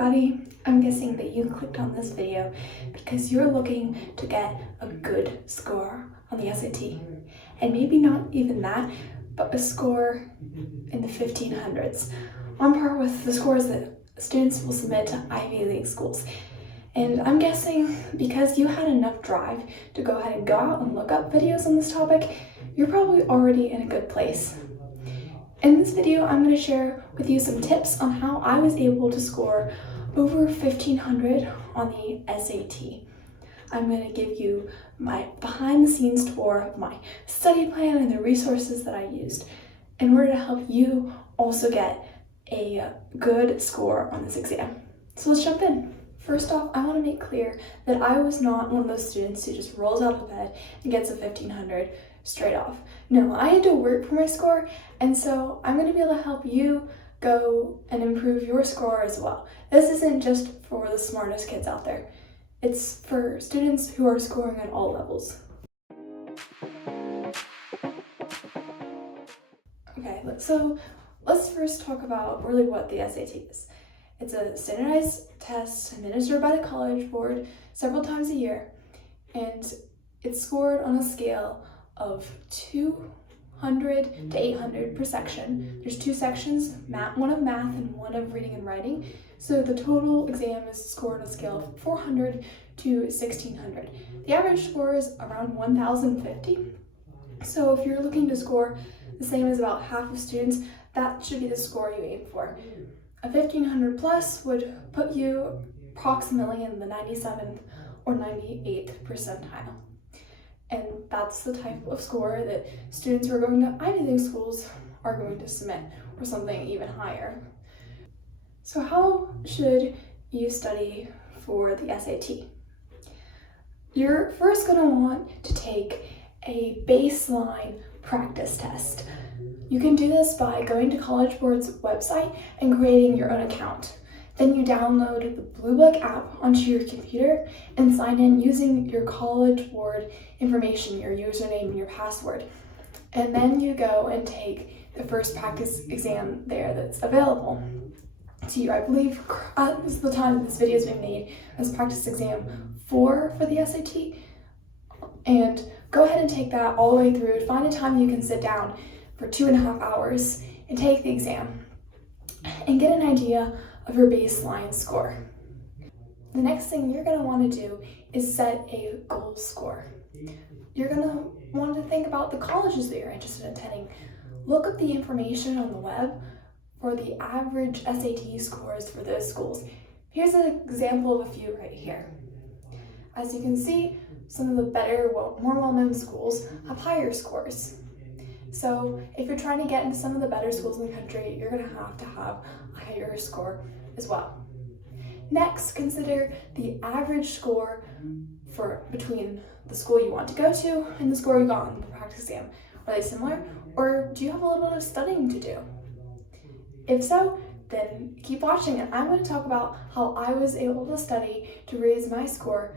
everybody, I'm guessing that you clicked on this video because you're looking to get a good score on the SAT. And maybe not even that, but a score in the 1500s, on par with the scores that students will submit to Ivy League schools. And I'm guessing because you had enough drive to go ahead and go out and look up videos on this topic, you're probably already in a good place. In this video, I'm going to share with you some tips on how I was able to score over 1500 on the SAT. I'm going to give you my behind-the-scenes tour of my study plan and the resources that I used in order to help you also get a good score on this exam. So let's jump in. First off, I want to make clear that I was not one of those students who just rolls out of bed and gets a 1500 straight off. No, I had to work for my score, and so I'm going to be able to help you go and improve your score as well. This isn't just for the smartest kids out there. It's for students who are scoring at all levels. Okay, so let's first talk about really what the SAT is. It's a standardized test administered by the College Board several times a year, and it's scored on a scale of 200 to 800 per section. There's two sections, one of math and one of reading and writing. So the total exam is scored on a scale of 400 to 1600. The average score is around 1050. So if you're looking to score the same as about half of students, that should be the score you aim for. A 1500 plus would put you approximately in the 97th or 98th percentile. And that's the type of score that students who are going to Ivy League schools are going to submit, or something even higher. So how should you study for the SAT? You're first going to want to take a baseline practice test. You can do this by going to College Board's website and creating your own account. Then you download the Blue Book app onto your computer and sign in using your College Board information, your username and your password. And then you go and take the first practice exam there that's available to you. I believe this is the time that this video is being made as practice exam 4 for the SAT. And go ahead and take that all the way through. Find a time you can sit down for 2.5 hours and take the exam and get an idea of your baseline score. The next thing you're going to want to do is set a goal score. You're going to want to think about the colleges that you're interested in attending. Look up the information on the web for the average SAT scores for those schools. Here's an example of a few right here. As you can see, some of the better, more well-known schools have higher scores. So if you're trying to get into some of the better schools in the country, you're going to have a higher score as well. Next, consider the average score for between the school you want to go to and the score you got on the practice exam. Are they similar, or do you have a little bit of studying to do? If so, then keep watching, and I'm going to talk about how I was able to study to raise my score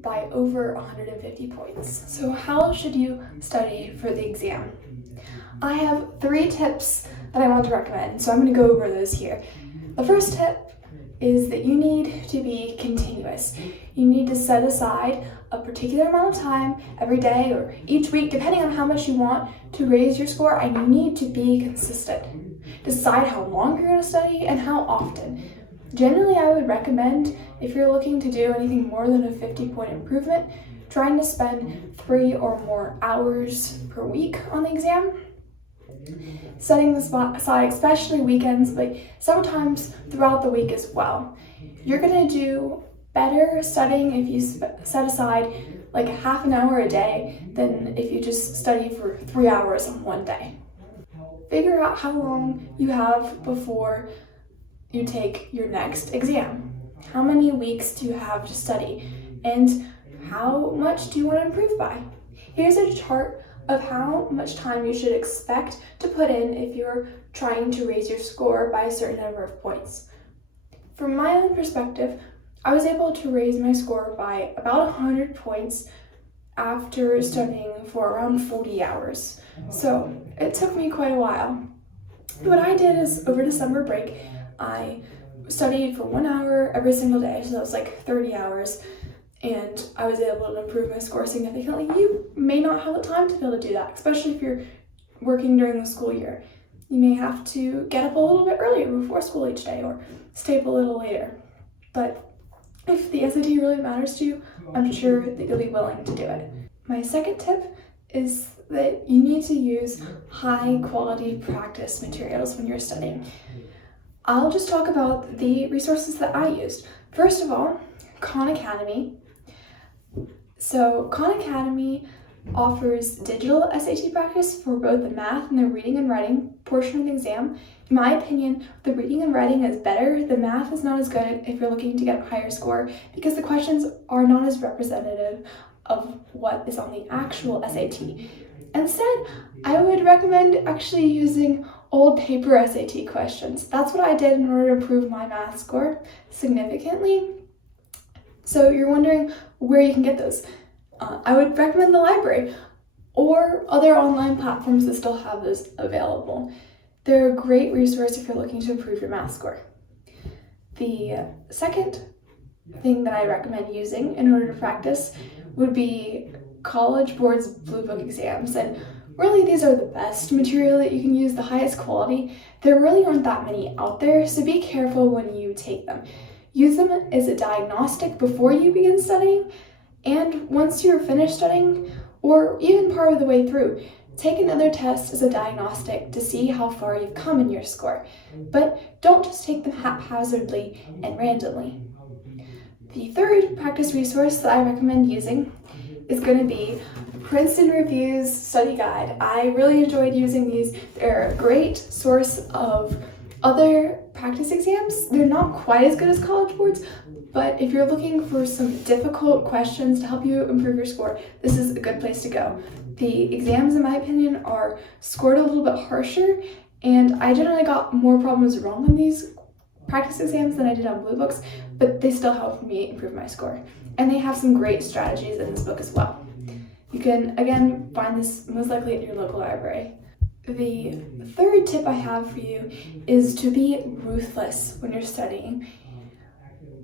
by over 150 points. So how should you study for the exam? I have 3 tips that I want to recommend, so I'm going to go over those here. The first tip is that you need to be continuous. You need to set aside a particular amount of time every day or each week, depending on how much you want to raise your score, and you need to be consistent. Decide how long you're going to study and how often. Generally, I would recommend, if you're looking to do anything more than a 50-point improvement, trying to spend 3 or more hours per week on the exam. Setting this aside, especially weekends, but sometimes throughout the week as well. You're going to do better studying if you set aside like a half an hour a day than if you just study for 3 hours on one day. Figure out how long you have before you take your next exam. How many weeks do you have to study? And how much do you want to improve by? Here's a chart of how much time you should expect to put in if you're trying to raise your score by a certain number of points. From my own perspective, I was able to raise my score by about 100 points after studying for around 40 hours. So it took me quite a while. What I did is over December break, I studied for 1 hour every single day, so that was like 30 hours, and I was able to improve my score significantly. You may not have the time to be able to do that, especially if you're working during the school year. You may have to get up a little bit earlier before school each day or stay up a little later. But if the SAT really matters to you, I'm sure that you'll be willing to do it. My second tip is that you need to use high quality practice materials when you're studying. I'll just talk about the resources that I used. First of all, Khan Academy. So Khan Academy offers digital SAT practice for both the math and the reading and writing portion of the exam. In my opinion, the reading and writing is better. The math is not as good if you're looking to get a higher score because the questions are not as representative of what is on the actual SAT. Instead, I would recommend actually using old paper SAT questions. That's what I did in order to improve my math score significantly. So you're wondering where you can get those. I would recommend the library or other online platforms that still have those available. They're a great resource if you're looking to improve your math score. The second thing that I recommend using in order to practice would be College Board's Blue Book exams. And really, these are the best material that you can use, the highest quality. There really aren't that many out there, so be careful when you take them. Use them as a diagnostic before you begin studying, and once you're finished studying, or even part of the way through, take another test as a diagnostic to see how far you've come in your score. But don't just take them haphazardly and randomly. The third practice resource that I recommend using is going to be Princeton Review's study guide. I really enjoyed using these. They're a great source of other practice exams. They're not quite as good as College Board's, but if you're looking for some difficult questions to help you improve your score, this is a good place to go. The exams, in my opinion, are scored a little bit harsher, and I generally got more problems wrong on these practice exams than I did on Blue Books, but they still helped me improve my score. And they have some great strategies in this book as well. You can, again, find this most likely at your local library. The third tip I have for you is to be ruthless when you're studying.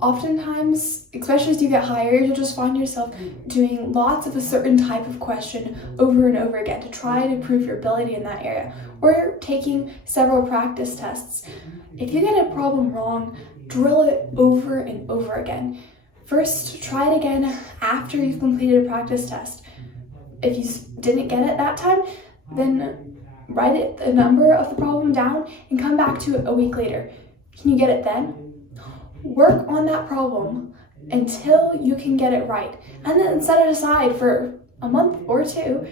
Oftentimes, especially as you get higher, you'll just find yourself doing lots of a certain type of question over and over again to try to prove your ability in that area, or taking several practice tests. If you get a problem wrong, drill it over and over again. First, try it again after you've completed a practice test. If you didn't get it that time, then write the number of the problem down and come back to it a week later. Can you get it then? Work on that problem until you can get it right, and then set it aside for a month or two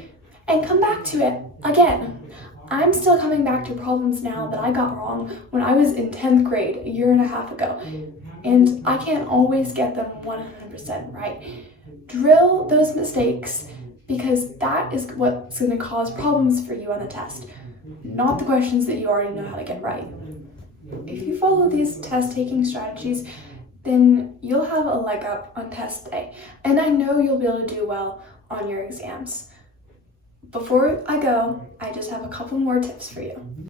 and come back to it again. I'm still coming back to problems now that I got wrong when I was in 10th grade a year and a half ago, and I can't always get them 100% right. Drill those mistakes, because that is what's going to cause problems for you on the test, not the questions that you already know how to get right. If you follow these test-taking strategies, then you'll have a leg up on test day, and I know you'll be able to do well on your exams. Before I go, I just have a couple more tips for you.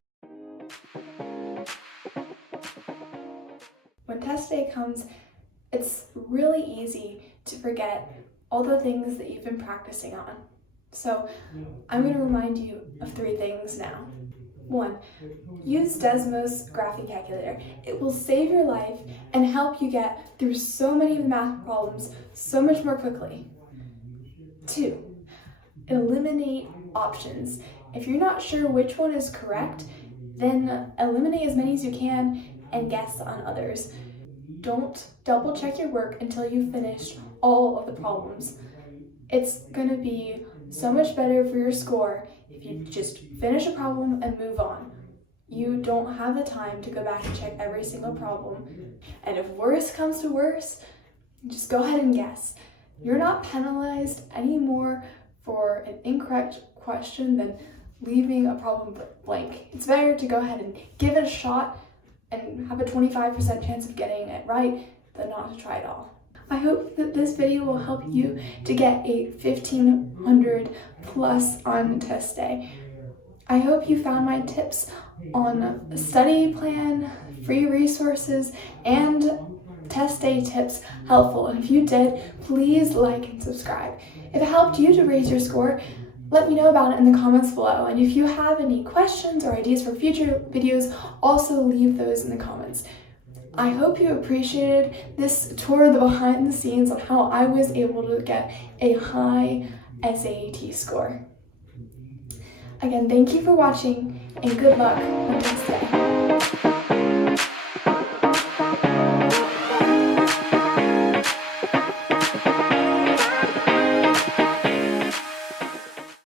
When test day comes, it's really easy to forget all the things that you've been practicing on. So I'm going to remind you of 3 things now. 1, use Desmos graphing calculator. It will save your life and help you get through so many math problems so much more quickly. 2, eliminate options. If you're not sure which one is correct, then eliminate as many as you can and guess on others. Don't double check your work until you've finished all of the problems. It's going to be so much better for your score if you just finish a problem and move on. You don't have the time to go back and check every single problem. And if worse comes to worse, just go ahead and guess. You're not penalized anymore for an incorrect question than leaving a problem blank. It's better to go ahead and give it a shot and have a 25% chance of getting it right than not to try it all. I hope that this video will help you to get a 1500 plus on test day. I hope you found my tips on study plan, free resources, and test day tips helpful. And if you did, please like and subscribe. If it helped you to raise your score, let me know about it in the comments below. And if you have any questions or ideas for future videos, also leave those in the comments. I hope you appreciated this tour of the behind the scenes on how I was able to get a high SAT score. Again, thank you for watching and good luck on test day.